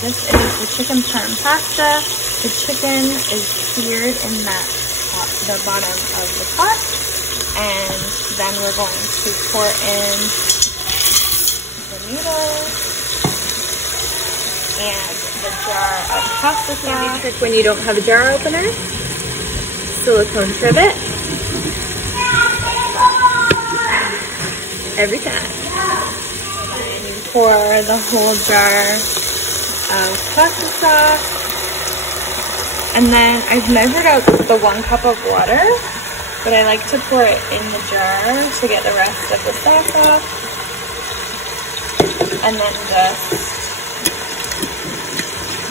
this is the chicken parm pasta. The chicken is seared in the bottom of the pot. And then we're going to pour in the noodles and the jar of pasta sauce. Handy trick when you don't have a jar opener. Silicone trivet. Every time. Pour the whole jar of pasta sauce. And then I've measured out the 1 cup of water, but I like to pour it in the jar to get the rest of the sauce off. And then just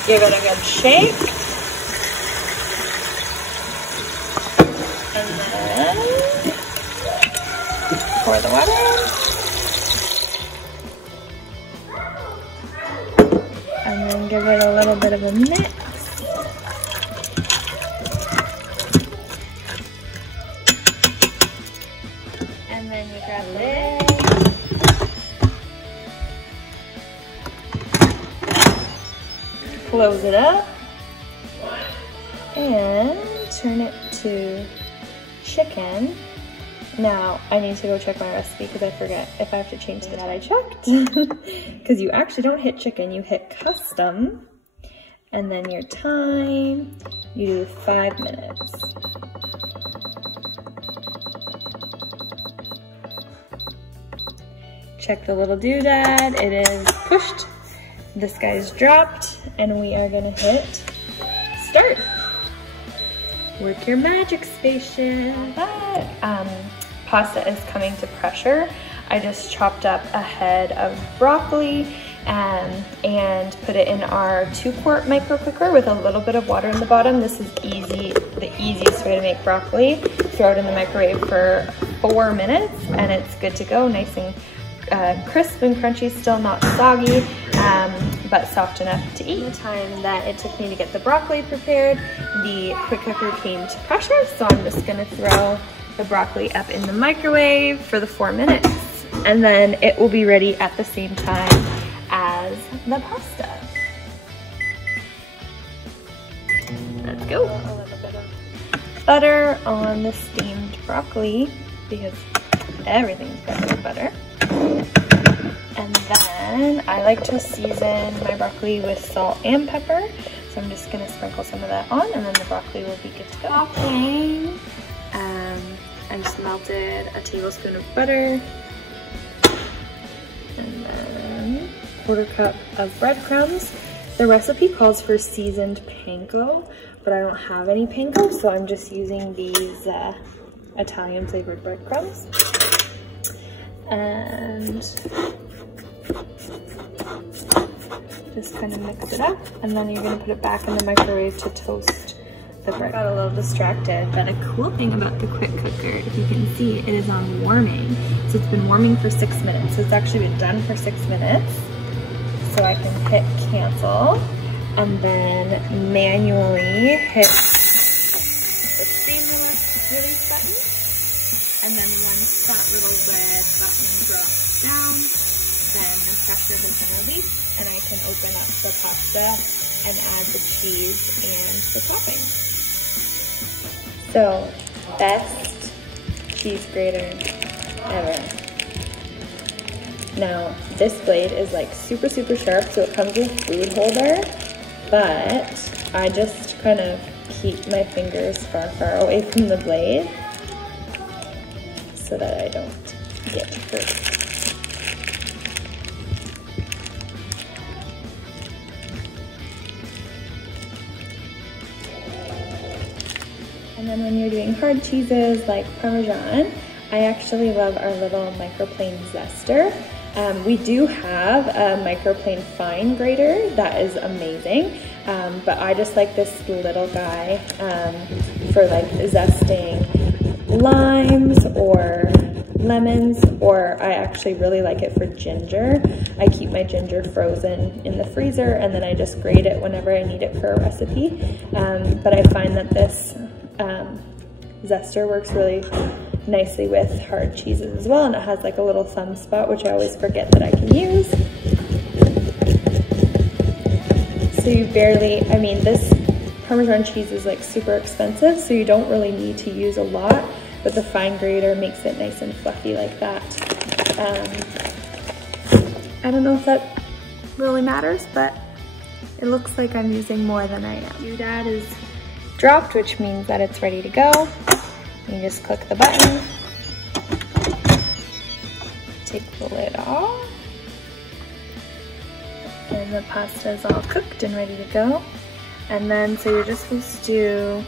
give it a good shake. And then pour the water in. And then give it a little bit of a mix. And then you grab the lid. Close it up. And turn it to chicken. Now, I need to go check my recipe because I forget if I have to change that. I checked. Because you actually don't hit chicken, you hit custom. And then your time, you do 5 minutes. Check the little doodad, it is pushed. This guy's dropped, and we are gonna hit start. Work your magic, spaceship. That pasta is coming to pressure. I just chopped up a head of broccoli and put it in our 2-quart micro cooker with a little bit of water in the bottom. This is the easiest way to make broccoli. Throw it in the microwave for 4 minutes and it's good to go. Nice and crisp and crunchy, still not soggy, but soft enough to eat. The time that it took me to get the broccoli prepared, the quick cooker came to pressure, so I'm just gonna throw the broccoli up in the microwave for the 4 minutes, and then it will be ready at the same time as the pasta. Let's go. A little bit of butter on the steamed broccoli because everything's better with butter. And then I like to season my broccoli with salt and pepper. So I'm just gonna sprinkle some of that on and then the broccoli will be good to go. Topping, I just melted a tablespoon of butter. And then 1/4 cup of breadcrumbs. The recipe calls for seasoned panko, but I don't have any panko, so I'm just using these Italian flavored breadcrumbs. And just kind of mix it up, and then you're gonna put it back in the microwave to toast the bread. Got a little distracted, but a cool thing about the quick cooker, if you can see, it is on warming. So it's been warming for 6 minutes. So it's actually been done for 6 minutes. So I can hit cancel, and then manually hit the steam release button. And then once that little red button drops down, then the pressure has been released and I can open up the pasta and add the cheese and the topping. So, best cheese grater ever. Now, this blade is like super, super sharp, so it comes with food holder, but I just kind of keep my fingers far, far away from the blade so that I don't get hurt. And then when you're doing hard cheeses like Parmesan, I actually love our little microplane zester. We do have a microplane fine grater that is amazing, but I just like this little guy for like zesting limes or lemons, or I actually really like it for ginger. I keep my ginger frozen in the freezer and then I just grate it whenever I need it for a recipe. But I find that this zester works really nicely with hard cheeses as well, and it has like a little thumb spot, which I always forget that I can use. So you barely, I mean, this Parmesan cheese is like super expensive, so you don't really need to use a lot, but the fine grater makes it nice and fluffy like that. I don't know if that really matters, but it looks like I'm using more than I am. Doodad is dropped, which means that it's ready to go. You just click the button, take the lid off, and the pasta is all cooked and ready to go. And then, so you're just supposed to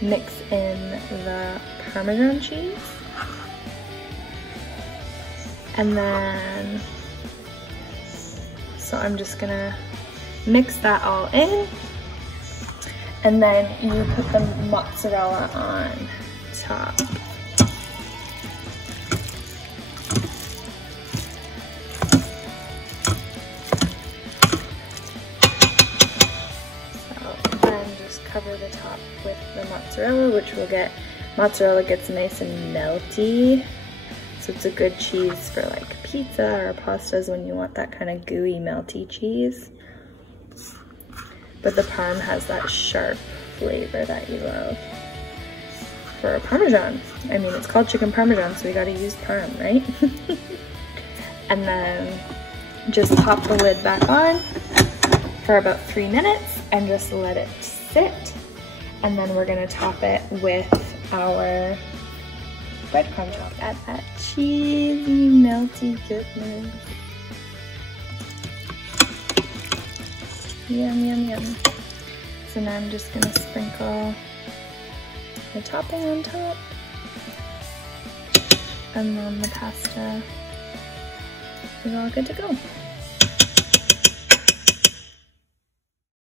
mix in the Parmesan cheese. And then, so I'm just gonna mix that all in. And then you put the mozzarella on top. Cover the top with the mozzarella, which will get, mozzarella gets nice and melty. So it's a good cheese for like pizza or pastas when you want that kind of gooey, melty cheese. But the Parm has that sharp flavor that you love. For a Parmesan, I mean, it's called chicken Parmesan, so we gotta use Parm, right? And then just pop the lid back on for about 3 minutes and just let it sit. And then we're gonna top it with our breadcrumb top. Add that cheesy, melty goodness. Yum, yum, yum. So now I'm just gonna sprinkle the topping on top. And then the pasta is all good to go.